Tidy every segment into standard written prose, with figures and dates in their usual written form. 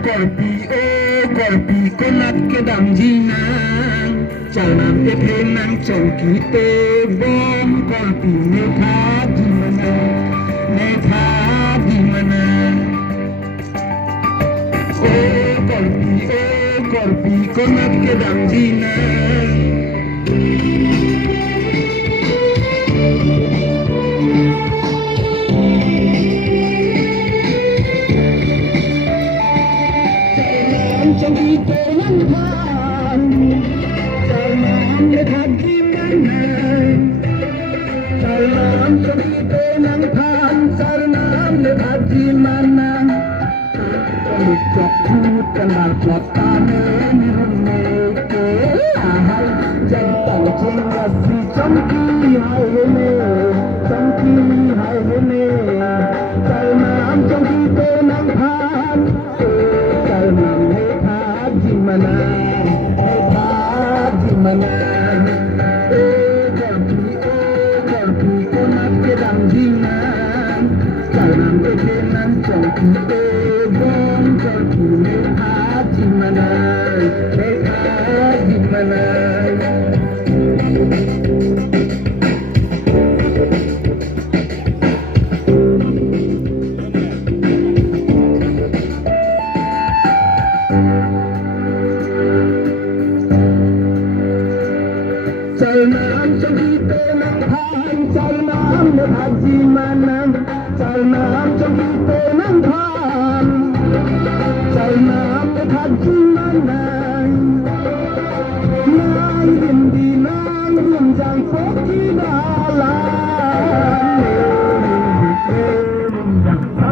korpi konak kedam jinang jangan nang congki te bom korpi netha di mana korpi konak kedam jinang trong khi tôi nắng than trời nắng để thật đi mana trời nắng trong khi tôi nắng than trời nắng để thật đi mana tôi chọc thútกันบางchọcตาเนื้อมีรุ่นเมฆอาหารจังตังจงรักที่จงที่ให้เน่จงที่ให้เน่trời nắng trong khi tôi nắng than trời nắng mana korpi konak kedam jinang jangan nang congki te bom korpi netha di mana trời nắng trong khi tôi nắng than trời nắng để thật gì mà nắng trời nắng trong khi tôi nắng than trời nắng để thật gì mà nắng điểm đi nắng điểm rằng phố khi đã là hãy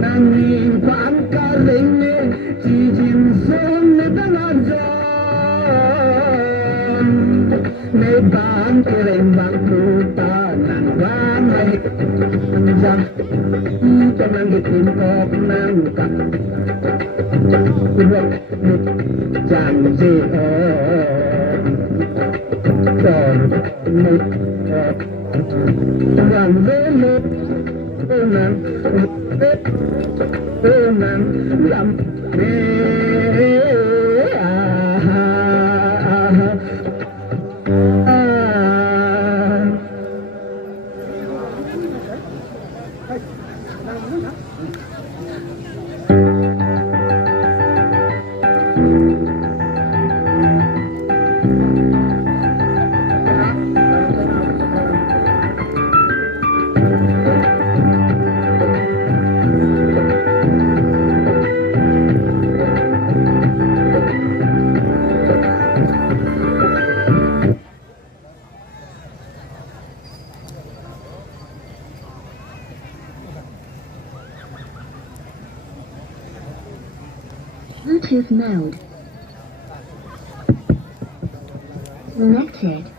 nanging pangkaling chỉ chìm xuống nơi ta ngàn gió nơi bán cái lên vang thu ta nàng vang này rằng cho nàng cái tim óc nàng cắt quên chẳng gì còn một rằng với một nàng làm mê Bluetooth mode. Connected.